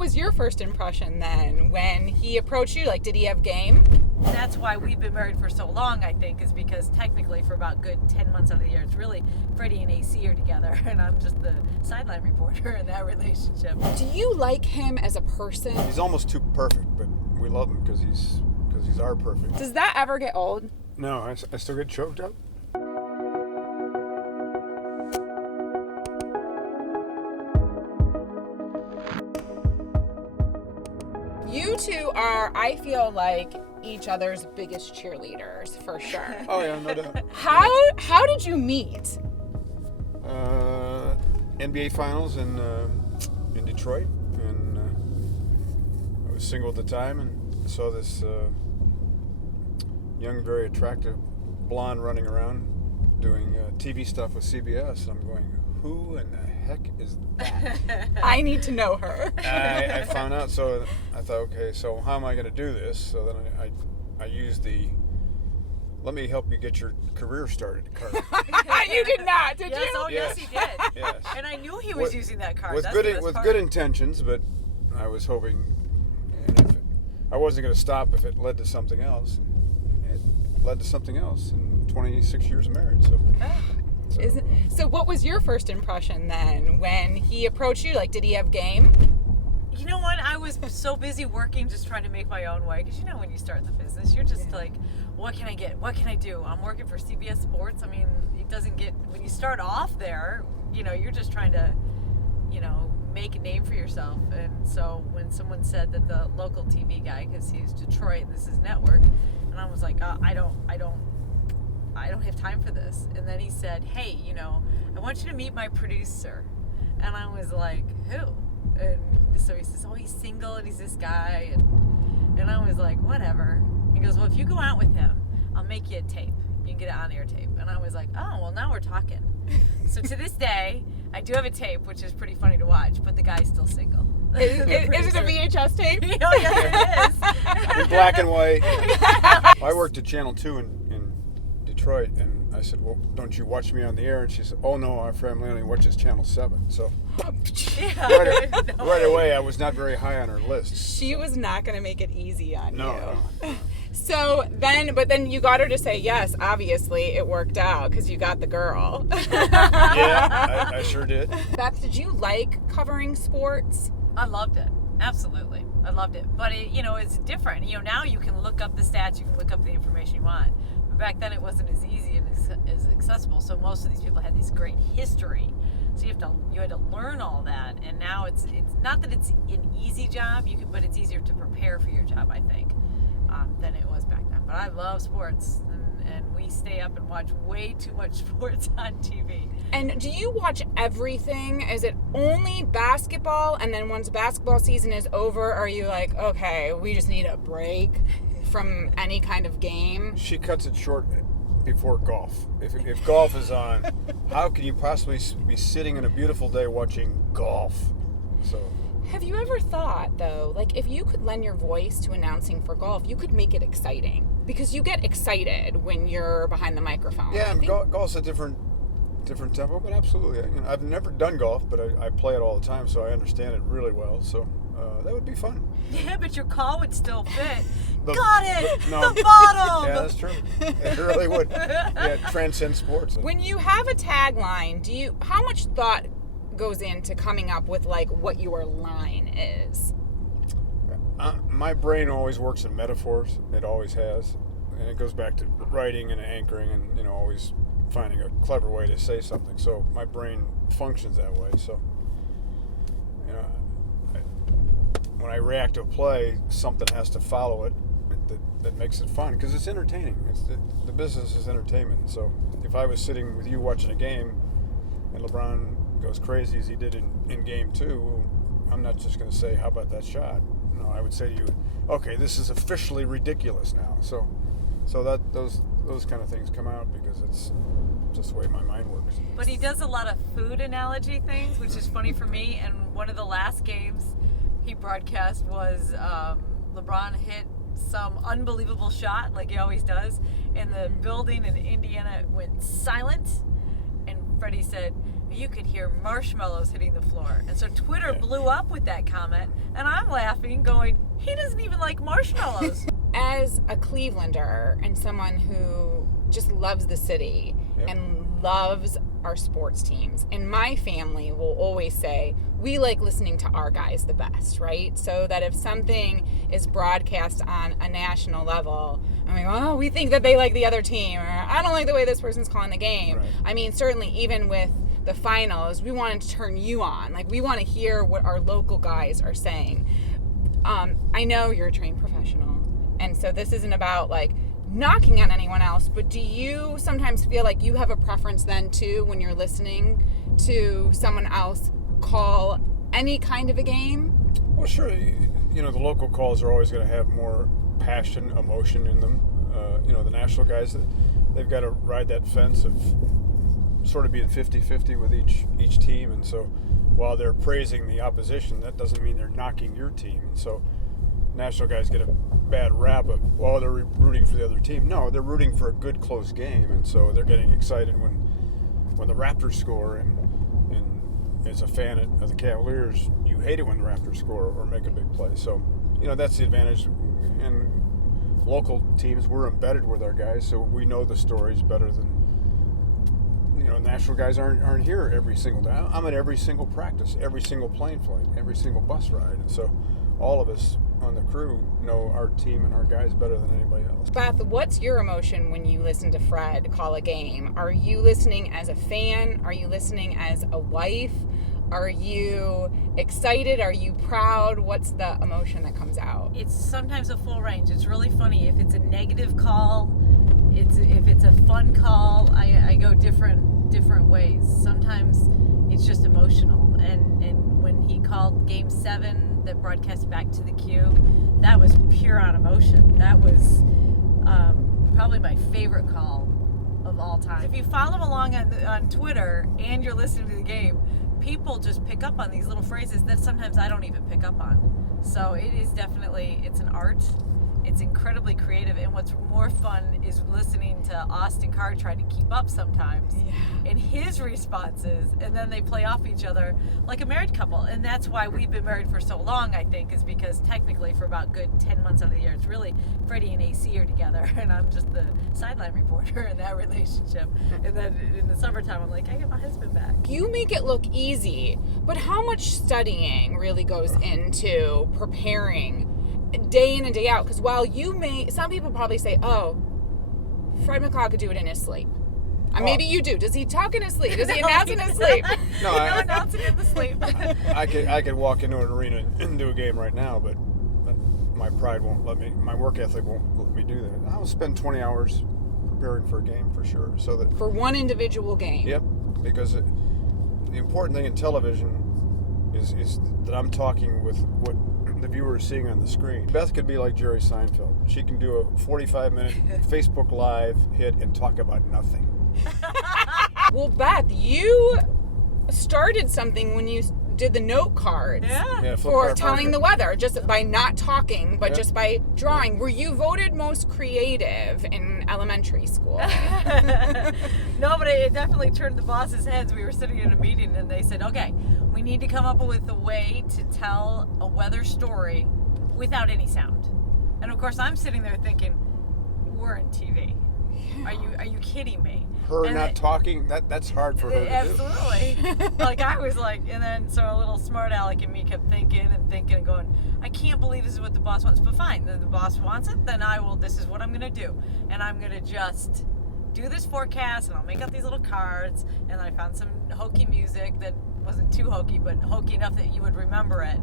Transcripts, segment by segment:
was your first impression then when he approached you? Like, did he have game? That's why we've been married for so long, I think, is because technically for about good 10 months out of the year, it's really Freddie and AC are together, and I'm just the sideline reporter in that relationship. Do you like him as a person? He's almost too perfect, but we love him because he's our perfect. Does that ever get old? No, I still get choked up. You two are, I feel like, each other's biggest cheerleaders, for sure. Oh yeah, no doubt. How did you meet? NBA Finals in Detroit, and I was single at the time, and saw this young, very attractive blonde running around doing TV stuff with CBS, and I'm going, who in the heck is that? I need to know her. I found out, so I thought, okay, so how am I going to do this? So then I used the "let me help you get your career started" card. You did not, did Yes, you? oh yes, he did. Yes. And I knew he was using that card. With That's good the best with part. good intentions, but I was hoping, and I wasn't going to stop if it led to something else. It led to something else in 26 years of marriage. So what was your first impression then when he approached you? Like, did he have game? You know what? I was so busy working, just trying to make my own way. Because you know, when you start the business, you're just like, what can I get? What can I do? I'm working for CBS Sports. I mean, it doesn't get, when you start off there, you know, you're just trying to, you know, make a name for yourself. And so when someone said that the local TV guy, because he's Detroit, this is network, and I was like, I don't have time for this. And then he said, hey, you know, I want you to meet my producer. And I was like, who? And so he says, oh, he's single and he's this guy. And I was like, whatever. He goes, well, if you go out with him, I'll make you a tape. You can get it on air tape. And I was like, oh, well, now we're talking. So to this day, I do have a tape, which is pretty funny to watch, but the guy's still single. Is it a VHS tape? Oh, yes, it is. In black and white. I worked at Channel 2 in Detroit, and I said, well, don't you watch me on the air? And she said, oh, no, our family only watches Channel 7. So right away, I was not very high on her list. She was not going to make it easy on you. No. So then you got her to say yes. Obviously, it worked out because you got the girl. Yeah, I sure did. Beth, did you like covering sports? I loved it. Absolutely. I loved it. But, it's different. Now you can look up the stats. You can look up the information you want. But back then it wasn't as easy and as accessible. So most of these people had this great history. So you had to learn all that. And now it's not that it's an easy job, but it's easier to prepare for your job, I think, than it was back then. But I love sports. And we stay up and watch way too much sports on TV. And do you watch everything? Is it only basketball? And then once basketball season is over, are you like, okay, we just need a break from any kind of game? She cuts it short before golf. If golf is on, how can you possibly be sitting on a beautiful day watching golf? So. Have you ever thought, though, like if you could lend your voice to announcing for golf, you could make it exciting? Because you get excited when you're behind the microphone. Yeah, golf's a different tempo, but absolutely. I've never done golf, but I play it all the time, so I understand it really well. So that would be fun. Yeah, but your call would still fit. The bottom! Yeah, that's true. It really would. Yeah, it transcends sports. When you have a tagline, how much thought goes into coming up with like what your line is? My brain always works in metaphors. It always has, and it goes back to writing and anchoring, and always finding a clever way to say something. So my brain functions that way. So when I react to a play, something has to follow it that makes it fun because it's entertaining. The business is entertainment. So if I was sitting with you watching a game, and LeBron goes crazy as he did in game 2, I'm not just going to say, how about that shot? No, I would say to you, okay, this is officially ridiculous now. So that those kind of things come out because it's just the way my mind works. But he does a lot of food analogy things, which is funny for me. And one of the last games he broadcast was LeBron hit some unbelievable shot, like he always does, and the building in Indiana went silent. And Freddie said, you could hear marshmallows hitting the floor. And so Twitter blew up with that comment, and I'm laughing, going, he doesn't even like marshmallows. As a Clevelander and someone who just loves the city and loves our sports teams, and my family will always say, we like listening to our guys the best, right? So that if something is broadcast on a national level, and we go, oh, we think that they like the other team, or I don't like the way this person's calling the game. Right. I mean, certainly even with the finals, we wanted to turn you on. Like, we want to hear what our local guys are saying. I know you're a trained professional, and so this isn't about, like, knocking on anyone else, but do you sometimes feel like you have a preference then, too, when you're listening to someone else call any kind of a game? Well, sure. You know, the local calls are always going to have more passion, emotion in them. The national guys, they've got to ride that fence of sort of being 50-50 with each team. And so while they're praising the opposition, that doesn't mean they're knocking your team. And so national guys get a bad rap of, well, they're rooting for the other team. No, they're rooting for a good, close game. And so they're getting excited when the Raptors score. And as a fan of the Cavaliers, you hate it when the Raptors score or make a big play. So, that's the advantage. And local teams, we're embedded with our guys, so we know the stories better than, national guys aren't here every single day. I'm at every single practice, every single plane flight, every single bus ride. And so all of us on the crew know our team and our guys better than anybody else. Beth, what's your emotion when you listen to Fred call a game? Are you listening as a fan? Are you listening as a wife? Are you excited? Are you proud? What's the emotion that comes out? It's sometimes a full range. It's really funny. If it's a negative call, if it's a fun call, I go different ways. Sometimes it's just emotional. And when he called Game 7 that broadcast back to the Q, that was pure on emotion. That was probably my favorite call of all time. If you follow along on Twitter and you're listening to the game, people just pick up on these little phrases that sometimes I don't even pick up on. So it is definitely, it's an art. It's incredibly creative, and what's more fun is listening to Austin Carr try to keep up sometimes and his responses, and then they play off each other like a married couple. And that's why we've been married for so long, I think, is because technically for about good 10 months out of the year, it's really Freddie and AC are together, and I'm just the sideline reporter in that relationship. And then in the summertime, I'm like, I get my husband back. You make it look easy, but how much studying really goes into preparing day in and day out? Because while some people probably say, oh, Fred McLeod could do it in his sleep. Maybe you do. Does he talk in his sleep? Does he announce in his sleep? No, announcing in the sleep. I could walk into an arena and do a game right now, but my pride won't let me, my work ethic won't let me do that. I'll spend 20 hours preparing for a game for sure. For one individual game? Yep, because the important thing in television is that I'm talking with what the viewer is seeing on the screen. Beth could be like Jerry Seinfeld. She can do a 45-minute Facebook Live hit and talk about nothing. Well, Beth, you started something when you did the note cards for telling the weather, just by not talking, but just by drawing. Were you voted most creative in elementary school? No, but it definitely turned the boss's heads. We were sitting in a meeting and they said, okay, we need to come up with a way to tell a weather story without any sound. And of course I'm sitting there thinking, we're in TV. Are you kidding me? Not talking, that's hard for her to do. Absolutely. Like I was like, and then so a little smart aleck in me kept thinking and going, I can't believe this is what the boss wants. But fine, the boss wants it, then this is what I'm going to do. And I'm going to just do this forecast, and I'll make up these little cards, and I found some hokey music that wasn't too hokey, but hokey enough that you would remember it.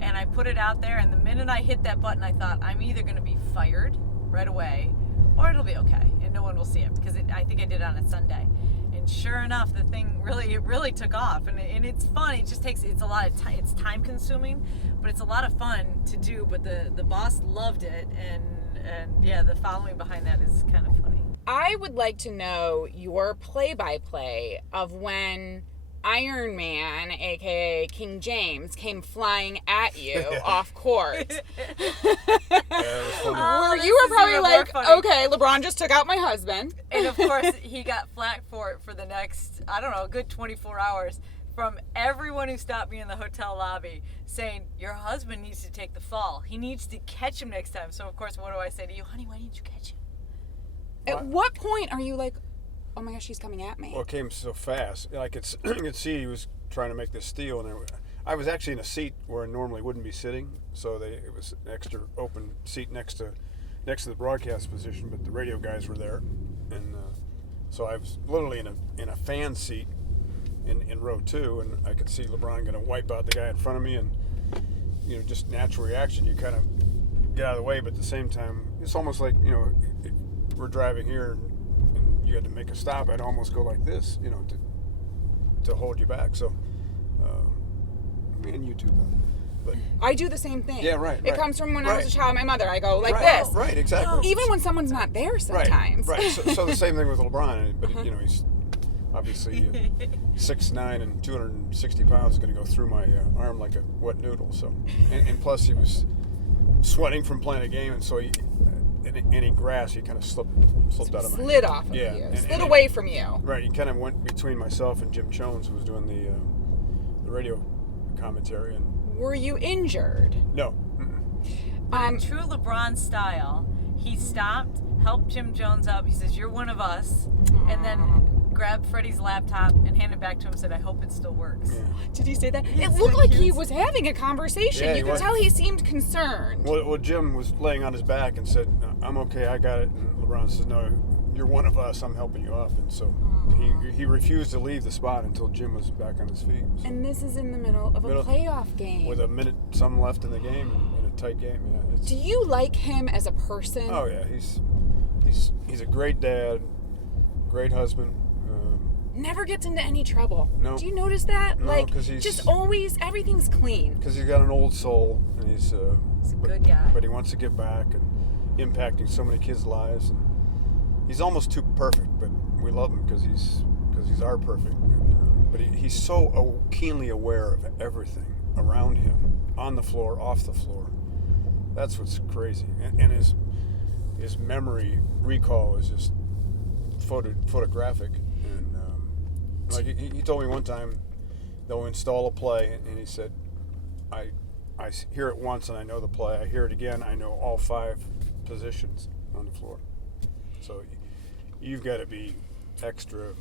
And I put it out there, and the minute I hit that button, I thought, I'm either going to be fired right away, or it'll be okay, and no one will see it, because I think I did it on a Sunday. And sure enough, the thing really took off, and it's fun. It just takes, it's a lot of time, it's time consuming, but it's a lot of fun to do. But the boss loved it, and yeah, the following behind that is kind of funny. I would like to know your play-by-play of when Iron Man, aka King James, came flying at you off court. You were probably like, okay, LeBron just took out my husband. And of course, he got flack for it for the next, I don't know, a good 24 hours from everyone who stopped me in the hotel lobby saying, your husband needs to take the fall. He needs to catch him next time. So, of course, what do I say to you? Honey, why didn't you catch him? At what point are you like, oh my gosh, she's coming at me? Well, it came so fast. I could see he was trying to make this steal, and I was actually in a seat where I normally wouldn't be sitting, so it was an extra open seat next to the broadcast position, but the radio guys were there, and so I was literally in a fan seat in row 2, and I could see LeBron going to wipe out the guy in front of me, and just natural reaction. You kind of get out of the way, but at the same time, it's almost like we're driving here. And you had to make a stop, I'd almost go like this, to hold you back. So, and you too, but I do the same thing. Yeah, right. It comes from when I was a child. My mother, I go like right, this. Right, exactly. Even when someone's not there, sometimes. Right. So the same thing with LeBron, but he's obviously 6'9" and 260 pounds, going to go through my arm like a wet noodle. So, and plus he was sweating from playing a game, and so any grass, he kind of slipped out of my Slid off of you. Slid away from you. Right. He kind of went between myself and Jim Jones, who was doing the radio commentary. And were you injured? No. In true LeBron style, he stopped, helped Jim Jones up. He says, "You're one of us," and then grabbed Freddie's laptop and handed it back to him and said, "I hope it still works." Yeah. Did he say that? It looked like he was having a conversation. Yeah, you could tell he seemed concerned. Well, Jim was laying on his back and said, "I'm okay, I got it." And LeBron says, "No, you're one of us. I'm helping you up." And so he refused to leave the spot until Jim was back on his feet. So, and this is in the middle of a playoff game. With a minute some left in the game, in a tight game. Yeah, do you like him as a person? Oh yeah, he's a great dad, great husband. Never gets into any trouble. No. Do you notice that? No, like, 'cause he's just always, everything's clean. Because he's got an old soul, and he's a good guy. But he wants to give back and impacting so many kids' lives. And he's almost too perfect, but we love him because he's our perfect. And, but he's so keenly aware of everything around him, on the floor, off the floor. That's what's crazy. And his memory recall is just photographic. And like he told me one time, they'll install a play, and he said, I hear it once and I know the play. I hear it again, I know all 5 positions on the floor. So you've got to be extra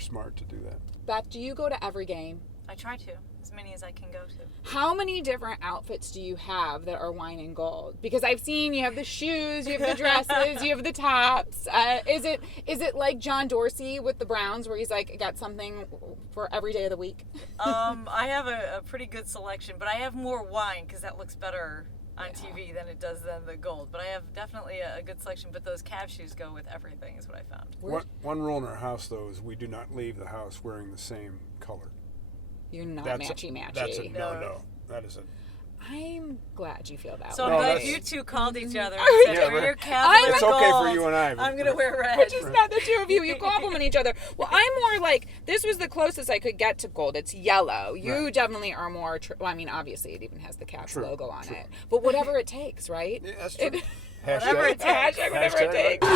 smart to do that. Beth, do you go to every game? I try to, as many as I can go to. How many different outfits do you have that are wine and gold? Because I've seen you have the shoes, you have the dresses, you have the tops. Is it like John Dorsey with the Browns, where he's like got something for every day of the week? I have a pretty good selection, but I have more wine because that looks better on TV than it does than the gold. But I have definitely a good selection. But those calf shoes go with everything, is what I found. One rule in our house, though, is we do not leave the house wearing the same color. You're not matchy-matchy. That's a no. That is a... I'm glad you feel that so way. I'm glad you two called each other and said, wear your Cavalier It's gold. okay for you and I. I'm going to wear red. Which is not the two of you. You compliment each other. Well, I'm more like, this was the closest I could get to gold. It's yellow. You definitely are more, well, I mean, obviously it even has the Caps logo on it. But whatever it takes, right? Yeah, that's true. Whatever it takes. Whatever it takes.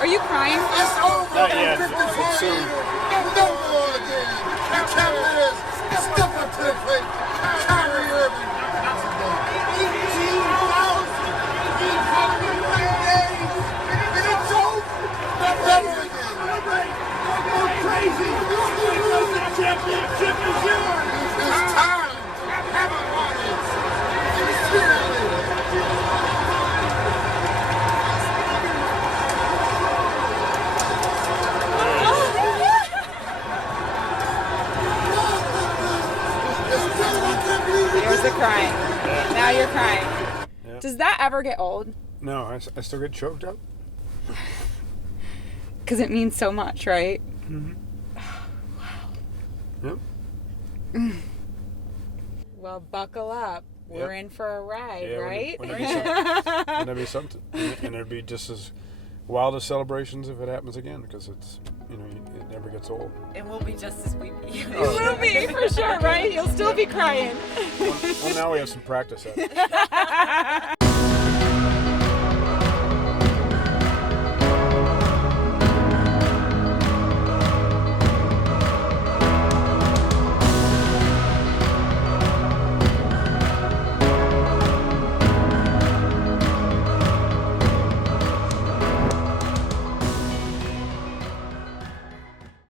Are you crying? Not yet, but soon. There's the crying. Now you're crying. Yeah. Does that ever get old? No, I still get choked up. Because it means so much, right? Mm-hmm. Yep. Well, buckle up. We're in for a ride, right? Wouldn't it be something? And it'd be just as wild as celebrations if it happens again, because it's, it never gets old. And we'll be just as weepy. You will be, for sure, right? You'll still be crying. Well, now we have some practice at it.